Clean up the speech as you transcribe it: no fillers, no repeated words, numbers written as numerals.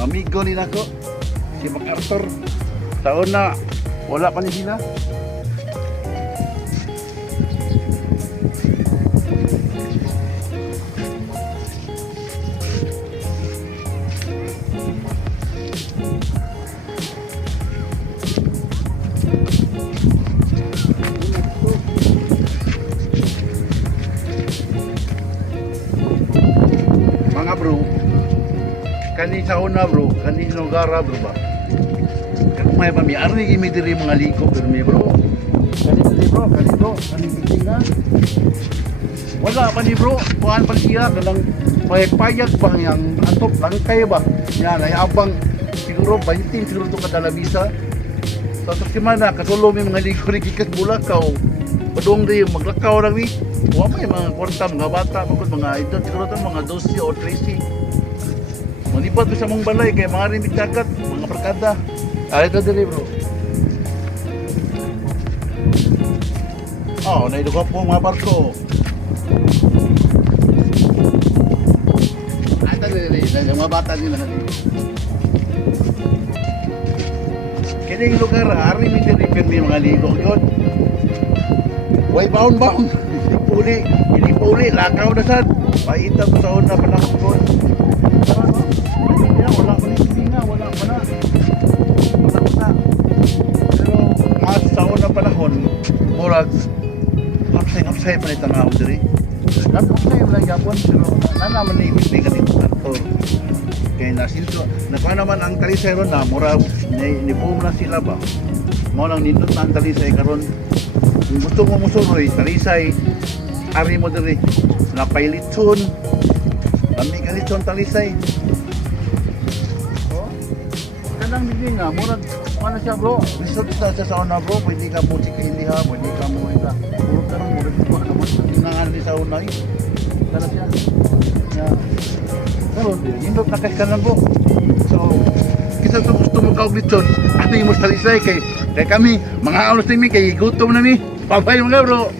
Amigo ni nako si MacArthur. Sa una wala pa ni sila. Mga bro, kani sa una bro, kani Nogara bro ba? Kung may pamiar ni gimi diri mga liko pero mi bro. Kani diri bro, kani bitinga. Wala pa ni bro, kuan pa siya dalang payag ba yang atop lang kayo ba? Yan ay abang siguro 20 siguro to kada labisa. Sa semana kasulo mi mga liko ni kikas Bulakaw. Padung di maglakaw ra mi. Wa may mga kwarta mga bata, mga idol siguro to mga 12 o 13. Malipat ko sa mong balay kay mga rin bitakat, mga barkada. Ito dili bro. Oh, naidugap po mga barko. Ito dili, mga bata nila. Kaya yung lugar, ari mi dili pirmi mga ligo yun. Way bound. Hindi puli, lakaw na sad. Paita ko sa una panahon ko. Wala pa rin nga, wala pa na. Pero mas sa unang panahon, murag upside pa nitang ako diri. Upside lang yapon, pero nanaman na ibig ka dito kantor. Kaya nasinto, nakuha naman ang talisay ron na, murag ni-boom na sila ba? Mo lang nindot na ang talisay karon. Kung gusto mo musuroy, talisay, ari mo diri. Napailitson, kami kalitson talisay. Kanang bigay nga, murag, ano siya bro, resort sa una bro, pwede ka po sikili ha, pwede ka mo ila. Puro ka rin, murag ito, naman tinangan din sa una eh. Kala siya. Pero, hindot na kasi kanan bro. So, kisa sa gusto mo kauglitson, ano yung mo talisay kay kami, mga aulos nimi, kay gutom na mi. Babay mga bro.